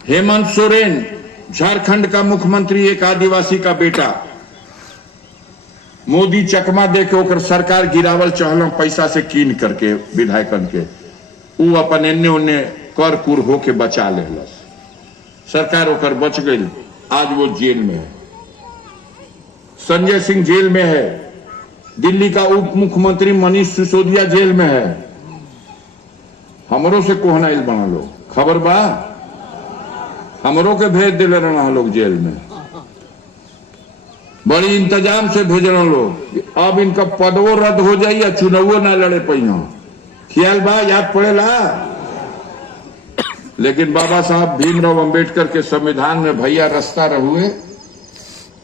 हेमंत सोरेन झारखंड का मुख्यमंत्री, एक आदिवासी का बेटा, मोदी चकमा दे के ओकर सरकार गिरावल चाहल पैसा से कीन करके विधायकन के उ अपन एन्ने ओन्ने कर कुर होके बचा लेलस। सरकार ओकर बच गई, आज वो जेल में है। संजय सिंह जेल में है। दिल्ली का उप मुख्यमंत्री मनीष सिसोदिया जेल में है। हमरों से कोहना इल बना लो, खबर बा हमरों के भेज दिले रहना लोग जेल में, बड़ी इंतजाम से भेजना लोग। अब इनका पदवो रद्द हो जाए या चुनावो ना लड़े पहिया, ख्याल बा, याद पड़ेला। लेकिन बाबा साहब भीमराव अंबेडकर के संविधान में भैया रास्ता रहुए,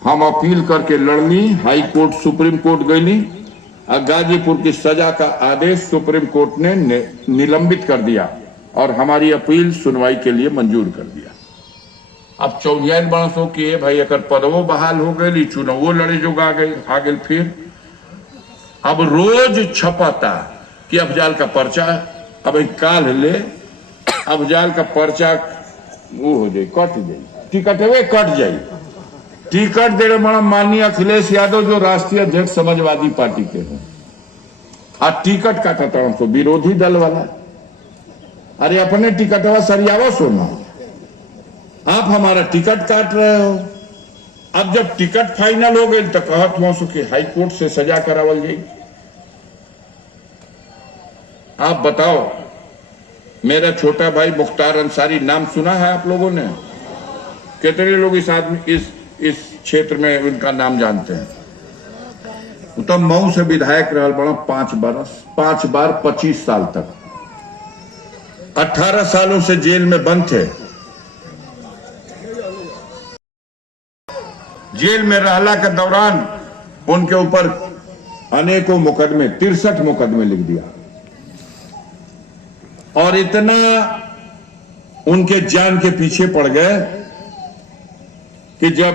हम अपील करके लड़नी, हाई कोर्ट सुप्रीम कोर्ट गईनी और गाजीपुर की सजा का आदेश सुप्रीम कोर्ट ने निलंबित कर दिया और हमारी अपील सुनवाई के लिए मंजूर कर दिया। अब चौलियान बरसों के भाई अगर पदवो बहाल हो गई, चुनावो लड़े जो आ गए फिर अब रोज छपाता कि अफजाल का पर्चा, अब काल ले अफजाल का पर्चा वो हो जाए, कट जाए, टिकट वे कट जाए। टिकट दे रहे बड़ा माननीय अखिलेश यादव जो राष्ट्रीय अध्यक्ष समाजवादी पार्टी के हैं, आज टिकट काटता हूं तो विरोधी दल वाला। अरे अपने टिकटवा सरियावा सोना, आप हमारा टिकट काट रहे हो। अब जब टिकट फाइनल हो गई तो कहत हो कि हाई कोर्ट से सजा करावल जाए। आप बताओ, मेरा छोटा भाई मुख्तार अंसारी नाम सुना है आप लोगों ने? कितने लोग इस आदमी इस क्षेत्र में उनका नाम जानते हैं? तो मऊ से विधायक रहा बड़ा 5 बरस, 5 बार 25 साल तक, 18 सालों से जेल में बंद थे। जेल में रहला के दौरान उनके ऊपर अनेकों मुकदमे, 63 मुकदमे लिख दिया और इतना उनके जान के पीछे पड़ गए कि जब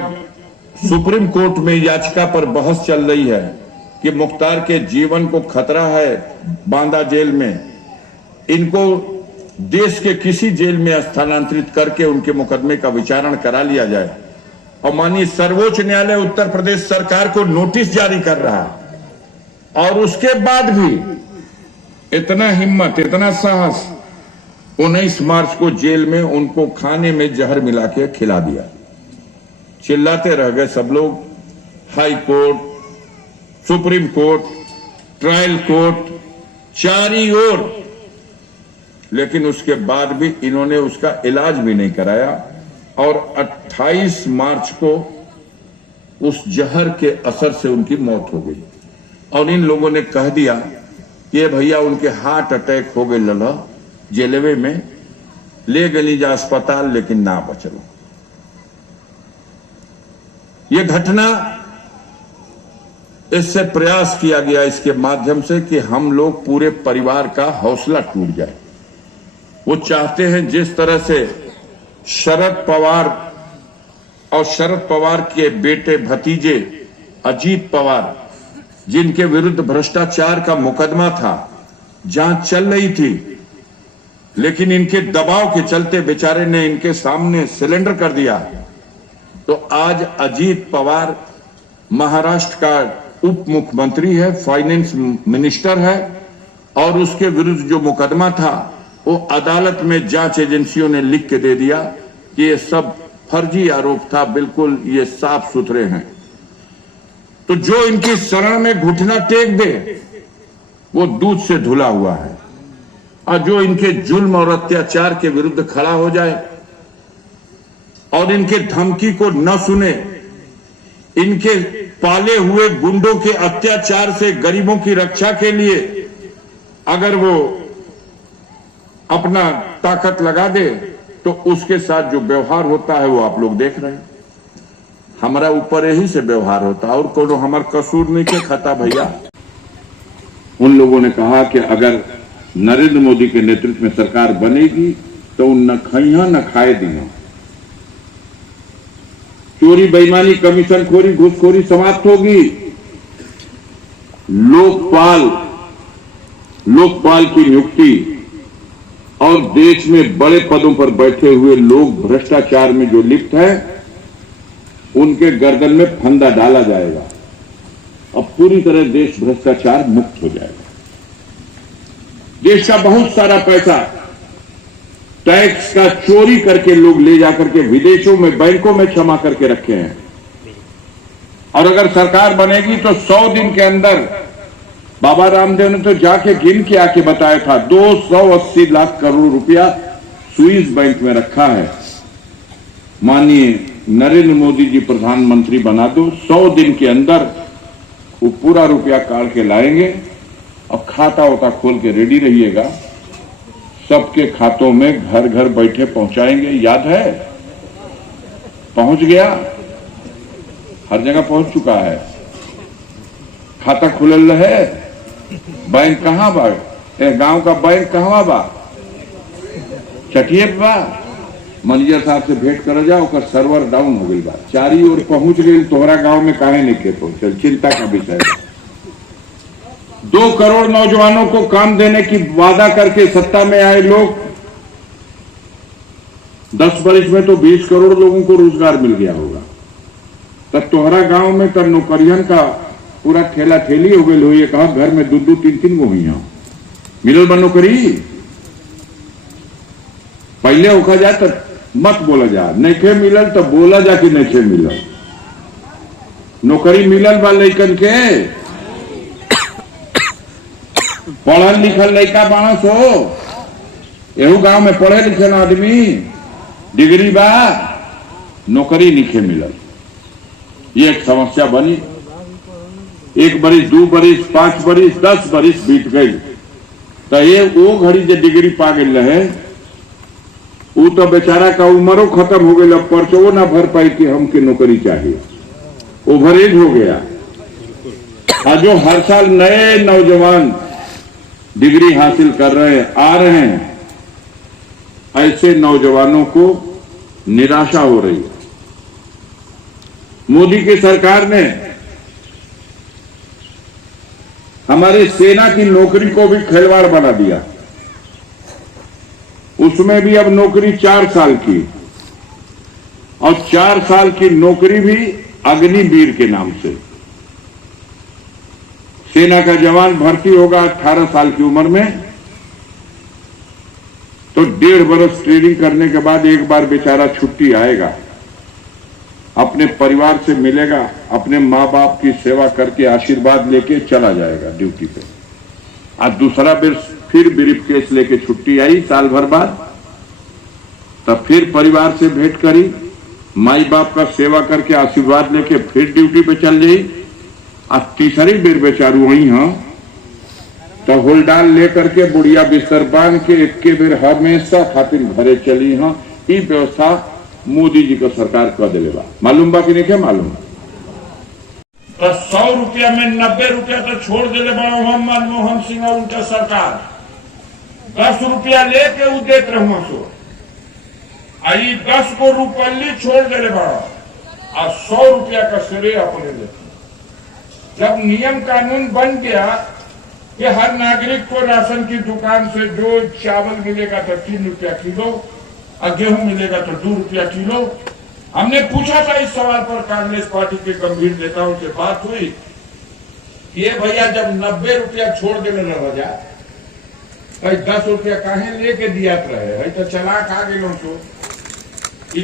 सुप्रीम कोर्ट में याचिका पर बहस चल रही है कि मुख्तार के जीवन को खतरा है बांदा जेल में, इनको देश के किसी जेल में स्थानांतरित करके उनके मुकदमे का विचारण करा लिया जाए, और माननीय सर्वोच्च न्यायालय उत्तर प्रदेश सरकार को नोटिस जारी कर रहा है। और उसके बाद भी इतना हिम्मत, इतना साहस, 19 मार्च को जेल में उनको खाने में जहर मिला के खिला दिया। चिल्लाते रह गए सब लोग, high court, supreme court, trial court, चारी ओर, लेकिन उसके बाद भी इन्होंने उसका इलाज भी नहीं कराया और 28 मार्च को उस जहर के असर से उनकी मौत हो गई। और इन लोगों ने कह दिया कि भैया उनके हार्ट अटैक हो गए, लला जेलवे में ले गली जा अस्पताल, लेकिन ना बचलो। ये घटना, इससे प्रयास किया गया इसके माध्यम से कि हम लोग पूरे परिवार का हौसला टूट जाए। वो चाहते हैं जिस तरह से शरद पवार और शरद पवार के बेटे भतीजे अजीत पवार, जिनके विरुद्ध भ्रष्टाचार का मुकदमा था, जांच चल रही थी, लेकिन इनके दबाव के चलते बेचारे ने इनके सामने सिलेंडर कर दिया। तो आज अजीत पवार महाराष्ट्र का उप मुख्यमंत्री है, फाइनेंस मिनिस्टर है, और उसके विरुद्ध जो मुकदमा था वो अदालत में जांच एजेंसियों ने लिख के दे दिया कि ये सब फर्जी आरोप था, बिल्कुल ये साफ सुथरे हैं। तो जो इनकी शरण में घुटना टेक दे वो दूध से धुला हुआ है, और जो इनके जुल्म और अत्याचार के विरुद्ध खड़ा हो जाए और इनके धमकी को न सुने, इनके पाले हुए गुंडों के अत्याचार से गरीबों की रक्षा के लिए अगर वो अपना ताकत लगा दे, तो उसके साथ जो व्यवहार होता है वो आप लोग देख रहे हैं। हमारा ऊपर यही से व्यवहार होता है और कोनो हमार कसूर नहीं के खाता भैया। उन लोगों ने कहा कि अगर नरेंद्र मोदी के नेतृत्व में सरकार बनेगी तो न खइया न खाए दिया, चोरी बेईमानी कमीशन खोरी घूसखोरी समाप्त होगी, लोकपाल की नियुक्ति और देश में बड़े पदों पर बैठे हुए लोग भ्रष्टाचार में जो लिप्त हैं, उनके गर्दन में फंदा डाला जाएगा और पूरी तरह देश भ्रष्टाचार मुक्त हो जाएगा। देश का बहुत सारा पैसा टैक्स का चोरी करके लोग ले जाकर के विदेशों में बैंकों में जमा करके रखे हैं, और अगर सरकार बनेगी तो 100 दिन के अंदर, बाबा रामदेव ने तो जाके गिन के आके बताया था, 280 लाख करोड़ रुपया स्विस बैंक में रखा है। माननीय नरेंद्र मोदी जी प्रधानमंत्री बना दो, 100 दिन के अंदर वो पूरा रुपया काट के लाएंगे और खाता होता खोल के रेडी रहिएगा, सबके खातों में घर घर बैठे पहुंचाएंगे। याद है, पहुंच गया, हर जगह पहुंच चुका है। खाता खुलल है, बैंक कहां बा, गांव का बैंक कहां बा, चटिए बा। मैनेजर साहब से भेंट कर जाओ, का सर्वर डाउन हो गई बा, चारी ओर पहुंच गई, तोहरा गांव में काहे नहीं के पहुंचल, चिंता का विषय है। 2 करोड़ नौजवानों को काम देने की वादा करके सत्ता में आए लोग, 10 वर्ष में तो 20 करोड़ लोगों को रोजगार मिल गया होगा। तब तोहरा गांव में तब नौकरियन का पूरा ठेला ठेली हो गई हो, ये कहा घर में 2-2, 3-3 गो हुई मिलल बा नौकरी। पहले होखा जाए तो मत बोला जा, नहीं मिलल तो बोला जा कि नहीं मिलल। नौकरी मिलल बा लइकन के, पढ़ल लिखल लइका बाणस हो, एहू गांव में पढ़े लिखे आदमी, डिग्री बा, नौकरी नहीं मिलल। ये एक समस्या बनी। 1 बरिस, 2 बरिस, 5 बरिस, 10 बरिस बीत गई, तो ये वो घड़ी जो डिग्री पा गई रहे, वो तो बेचारा का उम्रो खत्म हो गई, पर्चो ना भर पाई कि हमके नौकरी चाहिए, ओवरेज हो गया। और जो हर साल नए नौजवान डिग्री हासिल कर रहे आ रहे हैं, ऐसे नौजवानों को निराशा हो रही है। मोदी की सरकार ने हमारे सेना की नौकरी को भी खिलवाड़ बना दिया। उसमें भी अब नौकरी 4 साल की, और 4 साल की नौकरी भी अग्निवीर के नाम से। सेना का जवान भर्ती होगा 18 साल की उम्र में, तो 1.5 बरस ट्रेनिंग करने के बाद एक बार बेचारा छुट्टी आएगा, अपने परिवार से मिलेगा, अपने माँ बाप की सेवा करके आशीर्वाद लेके चला जाएगा ड्यूटी पे। आज दूसरा बेर फिर ब्रीफ केस लेके छुट्टी आई साल भर बाद, तब फिर परिवार से भेंट करी, माई बाप का सेवा करके आशीर्वाद लेके फिर ड्यूटी पे चल गई। आज तीसरी बेर बेचारू वही हाँ, तो होलडाल लेकर के बुढ़िया बिस्तर बांध के एक बेर हमेशा खातिर घरे चली हाँ। ये व्यवस्था मोदी जी को सरकार कर दिले बा, मालूम बा कि नहीं? क्या मालूम? तो 100 रुपया में 90 रुपया तो छोड़ दिले बा मनमोहन सिंह और उनका सरकार। 10 रुपया लेके वो देते रहो सो, आई 10 को रुपये छोड़ दिले बा, और 100 रुपया का श्रेय अपने लेते। जब नियम कानून बन गया कि हर नागरिक को राशन की दुकान से जो चावल मिलेगा तो 3 रुपया किलो, और गेहूं मिलेगा तो 2 रुपया किलो। हमने पूछा था इस सवाल पर, कांग्रेस पार्टी के गंभीर नेताओं से बात हुई, ये भैया जब 90 रुपया छोड़ देने रह जा, 10 रुपया काहे लेके दिया रहे, तो चलाक आ गए तो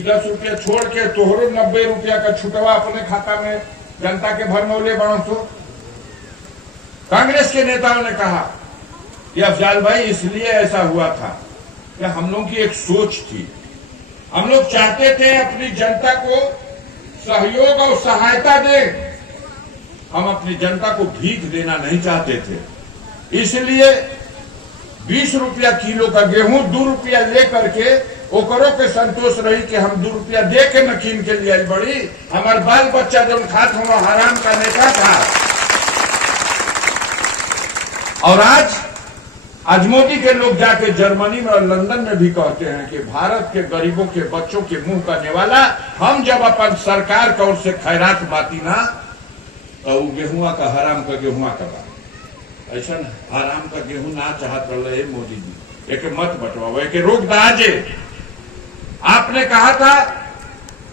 10 रुपया छोड़ के तोहरो 90 रुपया का छुटवा अपने खाता में जनता के भरमौले बनो। तो कांग्रेस के नेताओं ने कहा कि अफजाल भाई इसलिए ऐसा हुआ था कि हम लोग की एक सोच थी, हम लोग चाहते थे अपनी जनता को सहयोग और सहायता दें, हम अपनी जनता को भीख देना नहीं चाहते थे। इसलिए 20 रुपया किलो का गेहूं 2 रुपया ले करके ओकरों के संतोष रही कि हम 2 रुपया दे के मकीन के लिए बड़ी, हमारे बाल बच्चा जब खात हुआ हराम का नेता था। और आज मोदी के लोग जाके जर्मनी में और लंदन में भी कहते हैं कि भारत के गरीबों के बच्चों के मुंह करने वाला, हम जब अपन सरकार की ओर से खैरात बाती ना, तो वो गेहुआ का गेहुआ का बात, ऐसा हराम का गेहूं ना चाहत रहे मोदी जी। एक मत बंटवाओ, एक रोक दाजे। आपने कहा था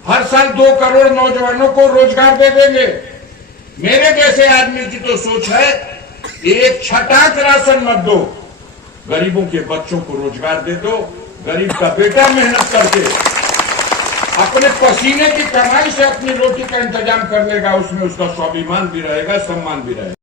हर साल 2 करोड़ नौजवानों को रोजगार दे देंगे। मेरे जैसे आदमी की तो सोच है, एक छटाक राशन मत दो, गरीबों के बच्चों को रोजगार दे दो। गरीब का बेटा मेहनत करके अपने पसीने की कमाई से अपनी रोटी का इंतजाम कर लेगा, उसमें उसका स्वाभिमान भी रहेगा, सम्मान भी रहेगा।